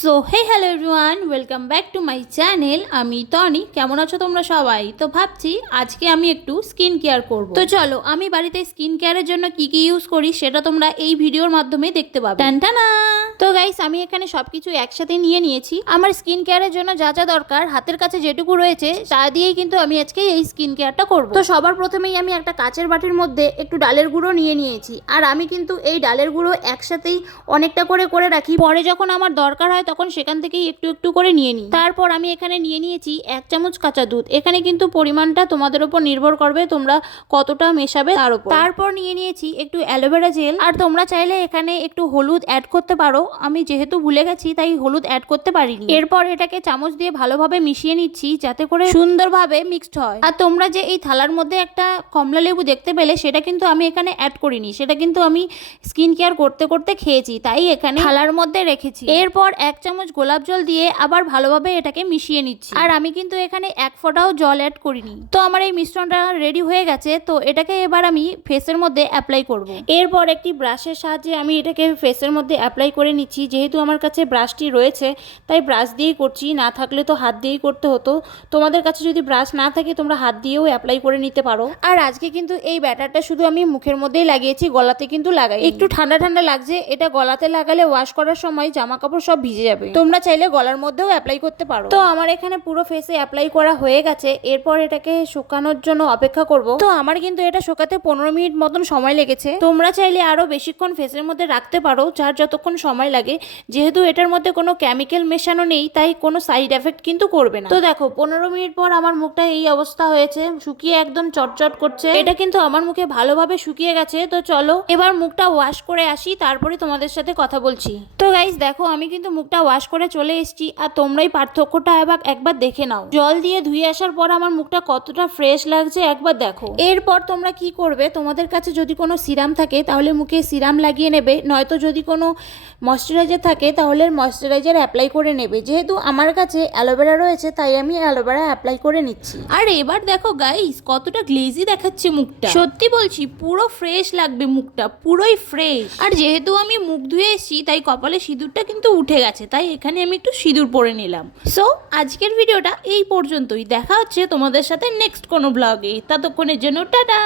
So hey hello everyone, welcome back to my channel. আমি Tony. কেমন আছো তোমরা সবাই? তো ভাবছি আজকে আমি একটু স্কিন কেয়ার করব। তো চলো, আমি বাড়িতে স্কিন কেয়ারের জন্য কি কি ইউজ করি সেটা তোমরা এই ভিডিওর মাধ্যমে দেখতে পাবে। টানটানা। তো গাইস, আমি এখানে সবকিছু একসাথে নিয়ে নিয়েছি। আমার স্কিন কেয়ারের জন্য যা যা দরকার, হাতের কাছে যেটুকু রয়েছে তা দিয়েই কিন্তু আমি আজকে এই স্কিন কেয়ারটা করব। তো সবার প্রথমেই আমি একটা কাচের বাটির মধ্যে একটু ডালের গুঁড়ো নিয়ে নিয়েছি। আর আমি কিন্তু এই ডালের গুঁড়ো একসাথেই অনেকটা করে রাখি, পরে যখন আমার দরকার হয় তখন সেখান থেকেই একটু একটু করে নিয়ে নিই। তারপর আমি এখানে নিয়ে নিয়েছি 1 চামচ কাঁচা দুধ। এখানে কিন্তু পরিমাণটা তোমাদের উপর নির্ভর করবে তোমরা কতটা মেশাবে তার উপর। তারপর নিয়ে নিয়েছি একটু অ্যালোভেরা জেল। আর তোমরা চাইলে এখানে একটু হলুদ অ্যাড করতে পারো। আমি যেহেতু ভুলে গেছি তাই হলুদ অ্যাড করতে পারিনি। এরপর এটাকে চামচ দিয়ে ভালোভাবে মিশিয়ে নিচ্ছি যাতে করে সুন্দরভাবে মিক্সড হয়। আর তোমরা যে এই থালার মধ্যে একটা কমলা লেবু দেখতে পেলে, সেটা কিন্তু আমি এখানে অ্যাড করিনি। সেটা কিন্তু আমি স্কিন কেয়ার করতে করতে খেয়েছি, তাই এখানে থালার মধ্যে রেখেছি। এরপর 1 চামচ গোলাপ জল দিয়ে আবার ভালোভাবে এটাকে মিশিয়ে নিচ্ছি। আর আমি কিন্তু এখানে 1 ফোঁটাও জল অ্যাড করিনি। তো আমার এই মিশ্রণটা রেডি হয়ে গেছে। তো এটাকে এবার আমি ফেসের মধ্যে অ্যাপ্লাই করব। এরপর একটি ব্রাশের সাহায্যে আমি এটাকে ফেসের মধ্যে অ্যাপ্লাই করে নিচ্ছি। যেহেতু আমার কাছে ব্রাশটি রয়েছে তাই ব্রাশ দিয়েই করছি, না থাকলে তো হাত দিয়েই করতে হতো। তোমাদের কাছে যদি ব্রাশ না থাকে তোমরা হাত দিয়েও অ্যাপ্লাই করে নিতে পারো। আর আজকে কিন্তু এই ব্যাটারটা শুধু আমি মুখের মধ্যেই লাগিয়েছি, গলাতে কিন্তু লাগাই। একটু ঠান্ডা ঠান্ডা লাগছে। এটা গলাতে লাগালে ওয়াশ করার সময় জামা কাপড় সব ভিজে যাবে। তোমরা চাইলে গলার মধ্যেও অ্যাপ্লাই করতে পারো। তো আমার এখানে পুরো ফেসে অ্যাপ্লাই করা হয়ে গেছে। এরপর এটাকে শুকানোর জন্য অপেক্ষা করব। তো আমার কিন্তু এটা শুকাতে 15 মিনিট মতন সময় লেগেছে। তোমরা চাইলে আরো বেশিক্ষণ ফেসের মধ্যে রাখতে পারো, যার যতক্ষণ সময় লাগে। যেহেতু এটার মধ্যে কোনো কেমিক্যাল মেশানো নেই তাই কোনো সাইড এফেক্ট কিন্তু করবে না। তো দেখো 15 মিনিট পর আমার মুখটা এই অবস্থা হয়েছে, শুকিয়ে একদম চটচট করছে। এটা কিন্তু আমার মুখে ভালোভাবে শুকিয়ে গেছে। তো চলো এবার মুখটা ওয়াশ করে আসি, তারপরে তোমাদের সাথে কথা বলছি। তো গাইস দেখো, আমি কিন্তু মুখটা ওয়াশ করে চলে এসেছি। আর তোমরাই পার্থক্যটা একবার দেখে নাও। জল দিয়ে ধুয়ে আসার পর আমার মুখটা কতটা ফ্রেশ লাগছে একবার দেখো। এরপর তোমরা কি করবে, তোমাদের কাছে যদি কোনো সিরাম থাকে তাহলে মুখে সিরাম লাগিয়ে নেবে, নয়তো যদি কোনো ময়শ্চারাইজার থাকে তাহলে ময়শ্চারাইজার অ্যাপ্লাই করে নেবে। যেহেতু আমার কাছে অ্যালোভেরা রয়েছে তাই আমি অ্যালোভেরা অ্যাপ্লাই করে নিচ্ছি। আর এবার দেখো গাইস, কতটা গ্লেজি দেখাচ্ছে মুখটা। সত্যি বলছি, পুরো ফ্রেশ লাগবে মুখটা, পুরোই ফ্রেশ। আর যেহেতু আমি মুখ ধুয়ে এসেছি তাই কপালে সিঁদুরটা কিন্তু উঠে গেছে, তাই এখানে আমি একটু সিঁদুর পরে নিলাম। সো আজকের ভিডিওটা এই পর্যন্তই। দেখা হচ্ছে তোমাদের সাথে নেক্সট কোনো ব্লগে। ততক্ষণের জন্য টাটা।